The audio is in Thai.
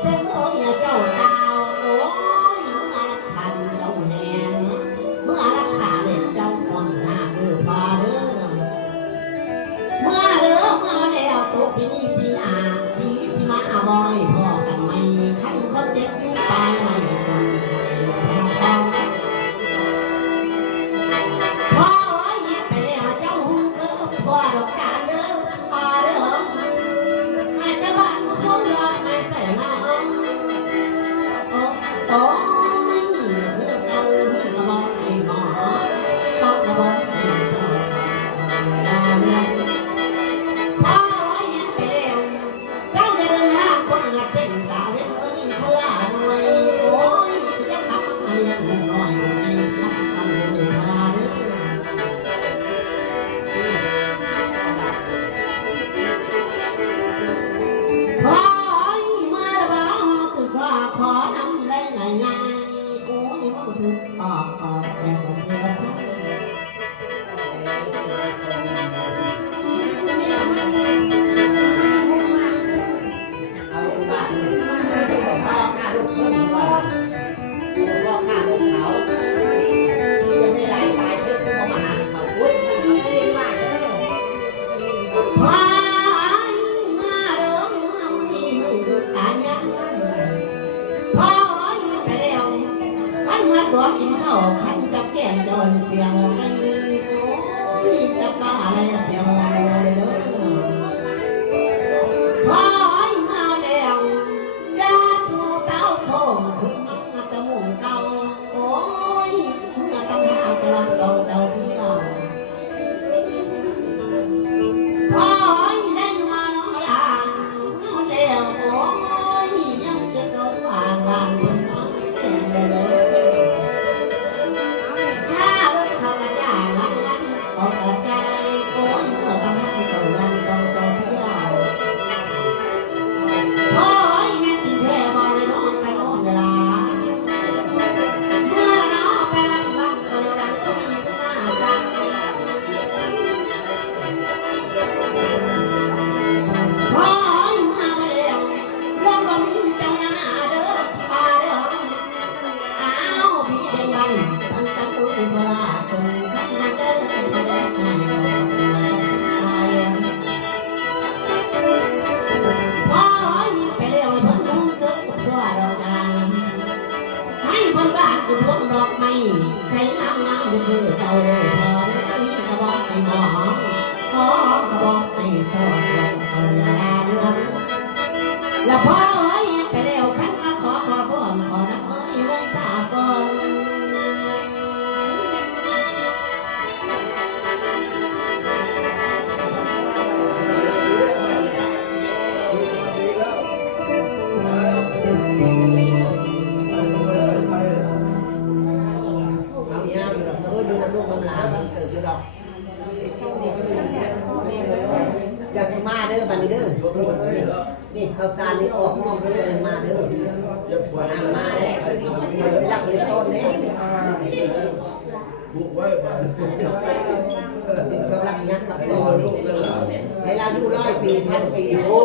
เส้นโอ้ยเจ้าดาวโอ้ยเมื่อรักขันเจ้าแหงเมื่อรักษาเด่นเจ้าคนหน้าคือพาเด้อเมื่อแล้วตกปีนี้ปีหน้าปีสิมาบอยพ่อกันไม่ขันคนเจ็บอยู่ปลายไม่พ่อหยิบไปแล้วเจ้าหุ่นเกิดพ่อดอกจานเด้อพาเด้อให้เจ้าบ้านพวกเราไม่ใส่มาโอ้ยเมื่อเก่าเมื่อกระบอกไอ้หมอต้องกระบอกไอ้หมอพ่อหยิบไปแล้วเจ้าได้เดินทางคนละเส้นตาเว้นเอ้ยพลาดหน่อยโอ้ยจะกลับมาเลี้ยงหน่อยให้รักกันเด้อพาเด้อขอมาแล้วตึกว่าขอนำได้ง่ายๆโอ้ยมันถึงออกแต่ก็เสียพันเอาลูกบ้านพ่อข้าลูกเพิ่มว่าพ่อข้าลูกเขายังไม่หลายเพิ่มเข้ามาหาเขาอุ้ยมันเก่งมากเลยพ่อมาเด้อมามีมือตายังพ่อยืนไปแล้วขันมาตัวกินข้าวขันจับแก้มจนเสียวกันโอ้ยจะมาอะไรเสียวเลยเด้อพ่อมาแล้วยาสูเต้าโค้งคือมังตะมุงเก่าโอ้ยเมื่อตั้งหากำลังเดาพี่น้องพ่อได้มาลาแล้วโอ้ยยังจะโดนผ่านบางคนน้อยแก่เลยถ้ารถเขากระจายหลังนั้นออกกระจายโอ้ยเมื่อตั้งหากำลังเดาพี่น้องพ่อแม่ติดแช่บอลเลยนอนไปนอนเวลาเมื่อน้องไปวันก็เลยดังตุ้ยมาสั่งพ่อมาแล้วลองบอกมีเจ้าหน้าเด้อพาเด้ออ้าวพี่เด็กมันกันตุ้ยมาตรงขันนั่นเด้อเป็นแรกไม่ตายพ่อไปเลี้ยวพ้นนุ่งเกิดว่าเราดังให้พ้นบ้านกุลวงดอกไม้ใส่งามๆคือเจ้าเลยพอแล้วนี่กระบอกไอ้หมอขอกระบอกไอ้สอนเอาเวลาเรื่องแล้วพ่อไปเลี้ยวขันมาขอพวงขอน้ำอ้อยไว้สาก่อนเอาอย่างนี้หรอกเอออยู่ในลูกบำลามันเกิดอยู่ดอกอยากมาเด้อบัดนี้เด้อนี่ข้าวสารนี่ออกห้องเด้อมาเด้อนางมาเด้จักเลยต้นเด้บุกไว้บ้านกำลังยักษ์กับตัวลูกเวลาอยู่100 ปี 1,000 ปีโอ้